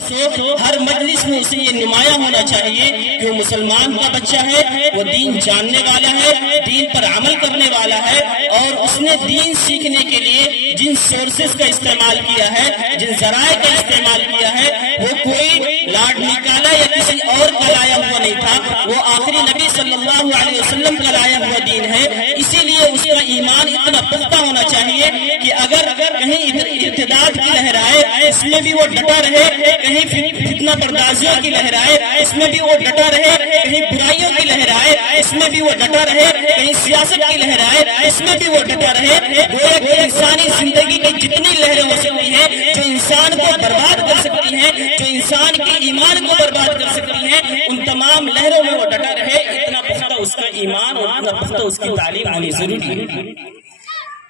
ہر مجلس میں اسے یہ نمایاں ہونا چاہیے کہ وہ مسلمان کا بچہ ہے، وہ دین جاننے والا ہے، دین پر عمل کرنے والا ہے، اور اس نے دین سیکھنے کے لیے جن سورسز کا استعمال کیا ہے، جن ذرائع کا استعمال کیا ہے، وہ کوئی لاڈ نکالا یا کسی اور کا لایا ہوا نہیں تھا، وہ آخری نبی صلی اللہ علیہ وسلم کا لایا ہوا دین ہے۔ اسی لیے اس کا ایمان اتنا پختہ ہونا چاہیے کہ اگر کہیں ارتداد کی لہر آئے اس میں بھی وہ ڈٹا رہے، کہیں فتنہ پردازیوں کی لہر آئے اس میں بھی وہ ڈٹا رہے، کہیں برائیوں کی لہر آئے اس میں بھی وہ ڈٹا رہے، کہیں سیاست کی لہر آئے اس میں بھی وہ ڈٹا رہے۔ گویا کہ انسانی زندگی کی جتنی لہریں ہو سکتی ہیں جو انسان کو برباد کر سکتی ہیں، جو انسان کے ایمان کو برباد کر سکتی ہیں، ان تمام لہروں میں وہ ڈٹا رہے۔ اتنا پختہ اس کا ایمان اور اتنا پختہ اس کی تعلیم ہونی ضروری ہے۔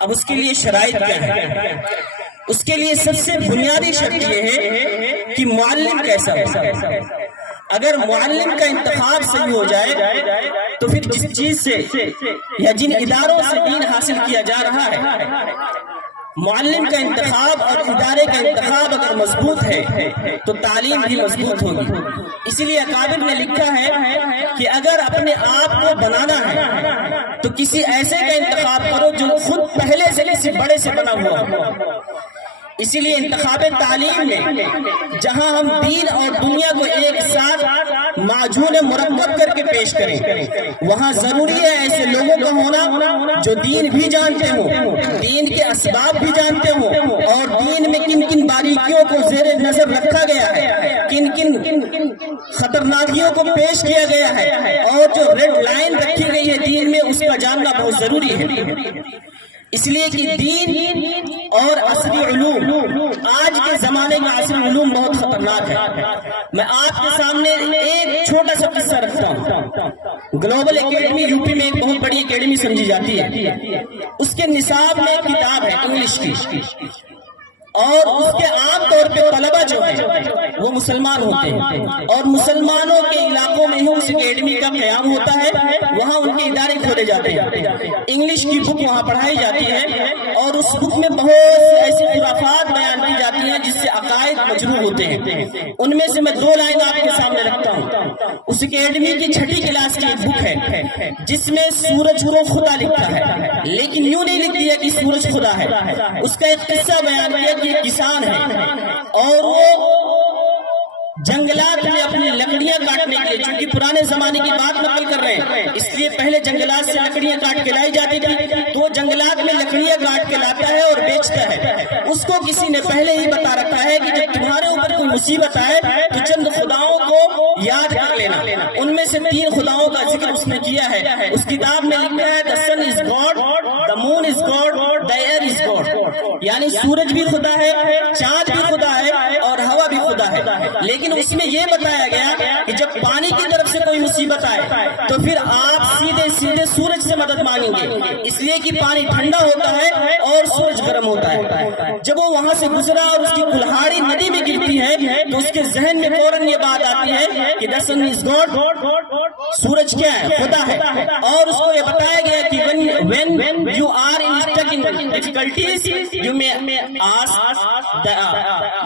اب اس کے لیے شرائط کیا ہے؟ اس کے لیے سب سے بنیادی شرط یہ ہے کہ معلم کیسا ہو۔ اگر معلم کا انتخاب صحیح ہو جائے تو پھر جس چیز سے یا جن اداروں سے دین حاصل کیا جا رہا ہے، معلم کا انتخاب اور ادارے کا انتخاب اگر مضبوط ہے تو تعلیم بھی مضبوط ہوگی۔ اسی لیے اکابر نے لکھا ہے کہ اگر اپنے آپ کو بنانا ہے تو کسی ایسے کا انتخاب کرو جو خود پہلے سے کسی بڑے سے بنا ہوا ہو۔ اسی لیے انتخاب تعلیم میں جہاں ہم دین اور دنیا کو ایک ساتھ معجون مرکب کر کے پیش کریں، وہاں ضروری ہے ایسے لوگوں کا ہونا جو دین بھی جانتے ہوں، دین کے اسباب بھی جانتے ہوں، اور دین میں کن کن باریکیوں کو زیر نظر رکھا گیا ہے، کن کن خطرناکیوں کو پیش کیا گیا ہے، اور جو ریڈ لائن رکھی گئی ہے دین میں اس کا جاننا بہت ضروری ہے۔ اس لیے کہ دین اور عصری علوم، آج کے زمانے کا عصری علوم بہت خطرناک ہے۔ میں آپ کے سامنے ایک چھوٹا سا قصہ رکھتا ہوں۔ گلوبل اکیڈمی یو پی میں ایک بہت بڑی اکیڈمی سمجھی جاتی ہے۔ اس کے نصاب میں ایک کتاب ہے انگلش کی، اور اس کے عام طور پہ طلبہ جو ہیں وہ مسلمان ہوتے ہیں، اور مسلمانوں کے علاقوں میں ہی اس اکیڈمی کا قیام ہوتا ہے، وہاں ان کے ادارے کھولے جاتے ہیں، انگلش کی بک وہاں پڑھائی جاتی ہے، اور اس بک میں بہت سی ایسی خرافات بیان کی جاتی ہیں جس سے عقائد مجروح ہوتے ہیں۔ ان میں سے میں دو لائن آپ کے سامنے رکھتا ہوں۔ اس اکیڈمی کی 6ٹھی کلاس کی ایک بک ہے جس میں سورج کو خدا لکھا ہے، لیکن یوں نہیں لکھ دیا کہ سورج خدا ہے۔ اس کا ایک قصہ بیان کیا کہ ایک کسان ہے اور وہ جنگلات میں اپنی لکڑیاں کاٹنے کے لیے، چونکہ پرانے زمانے کی بات نقل کر رہے ہیں اس لیے پہلے جنگلات سے لکڑیاں کاٹ کے لائی جاتی تھی، تو جنگلات میں لکڑیاں کاٹ کے لاتا ہے اور بیچتا ہے۔ اس کو کسی نے پہلے ہی بتا رکھا ہے کہ جب تمہارے اوپر کوئی مصیبت آئے تو چند خداؤں کو یاد کر لینا۔ ان میں سے 3 خداؤں کا ذکر اس نے کیا ہے۔ اس کتاب میں لکھا ہے the sun is God, the moon is God, the air is God، یعنی سورج بھی خدا ہے، چاند بھی خدا ہے، اور ہوا بھی خدا ہے۔ لیکن اس میں یہ بتایا گیا کہ جب پانی کی طرف سے کوئی مصیبت آئے تو پھر آپ سیدھے سورج سے مدد مانگیں گے، اس لیے کہ پانی ٹھنڈا ہوتا ہے اور سورج گرم ہوتا ہے۔ جب وہ وہاں سے گزرا اور اس کی کلہاڑی ندی میں گرتی ہے تو اس کے ذہن میں فوراً یہ بات آتی ہے کہ the sun is God، سورج کیا ہے؟ خدا ہے۔ اور اس کو یہ بتایا گیا کہ when you are stuck in difficulties you may ask the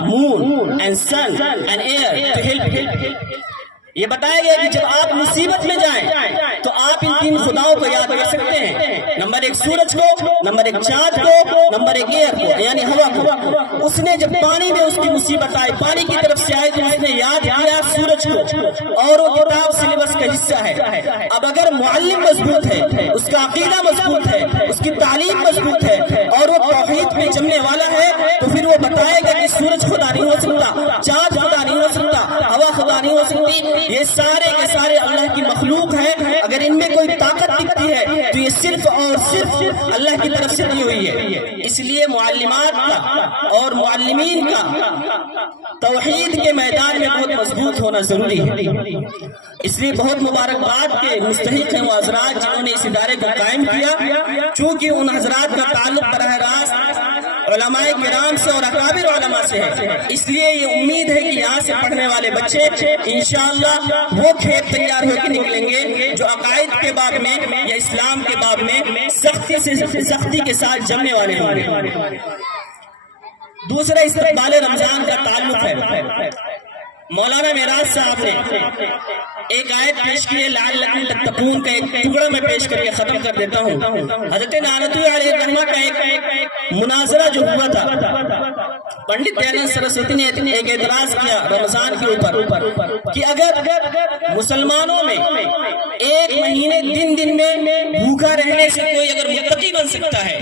moon and sun and air to help۔ یہ بتایا گیا کہ جب آپ مصیبت میں جائیں تو آپ ان 3 خداؤں کو یاد کر سکتے ہیں، نمبر 1 سورج کو، نمبر 1 چاند کو، نمبر 1 ایئر کو یعنی ہوا کو۔ اس نے جب پانی میں اس کی مصیبت آئی، پانی کی طرف سے آئی تو اس نے یاد کیا سورج کو، اور وہ کتاب سلیبس کا حصہ ہے۔ اب اگر معلم مضبوط ہے، اس کا عقیدہ مضبوط ہے، اس کی تعلیم مضبوط ہے، اور وہ توحید میں جمنے والا ہے تو پھر وہ بتائے گا کہ سورج خدا نہیں ہو سکتا، چاند خدا نہیں ہو سکتا، ہوا خدا نہیں ہو سکتی، یہ سارے کے سارے اللہ کی مخلوق ہیں۔ اگر ان میں کوئی طاقت دکھتی ہے تو یہ صرف اور صرف اللہ کی طرف سے دی ہوئی ہے۔ اس لیے معلمات کا اور معلمین کا توحید کے میدان میں بہت مضبوط ہونا ضروری ہے۔ اس لیے بہت مبارکباد کے مستحق ہیں وہ حضرات جنہوں نے اس ادارے کو قائم کیا، چونکہ ان حضرات کا تعلق براہ راست علماء کرام سے اور اکابر علماء سے ہے، اس لیے یہ امید ہے کہ یہاں سے پڑھنے والے بچے انشاءاللہ وہ کھیت تیار ہو کے نکلیں گے جو عقائد کے باب میں یا اسلام کے باب میں سختی کے ساتھ جمنے والے ہوں گے۔ دوسرا استقبال رمضان کا تعلق ہے۔ مولانا معراج صاحب نے ایک آیت پیش کی ہے لعلکم تتقون کا ایک ٹکڑا میں پیش کر کے ختم کر دیتا ہوں۔ حضرت نانوتوی علیہ الرحمہ کا ایک مناظرہ جو ہوا تھا، پنڈت دیانند سرسوتی نے ایک اعتراض کیا رمضان کے اوپر کہ اگر مسلمانوں میں ایک مہینے دن میں بھوکا رہنے سے کوئی اگر متقی بن سکتا ہے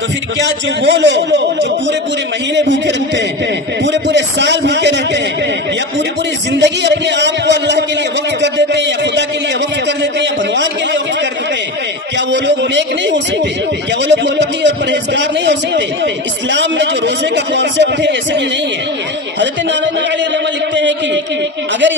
تو پھر کیا جو وہ لوگ جو پورے مہینے بھوکے رکھتے ہیں، پورے سال بھوکے رہتے ہیں، یا پوری زندگی اپنے آپ کو اللہ کے لیے وقف کر دیتے ہیں، یا خدا کے لیے وقف کر دیتے ہیں، یا بھگوان کے لیے وقف کر دیتے ہیں، کیا وہ لوگ نیک نہیں ہو سکتے؟ کیا وہ لوگ متقی اور پرہیزگار نہیں ہو سکتے؟ اسلام میں جو روزے کا کانسیپٹ ہے یہ صحیح نہیں ہے۔ حضرت نانوتوی علیہ الرحمہ لکھتے ہیں کہ اگر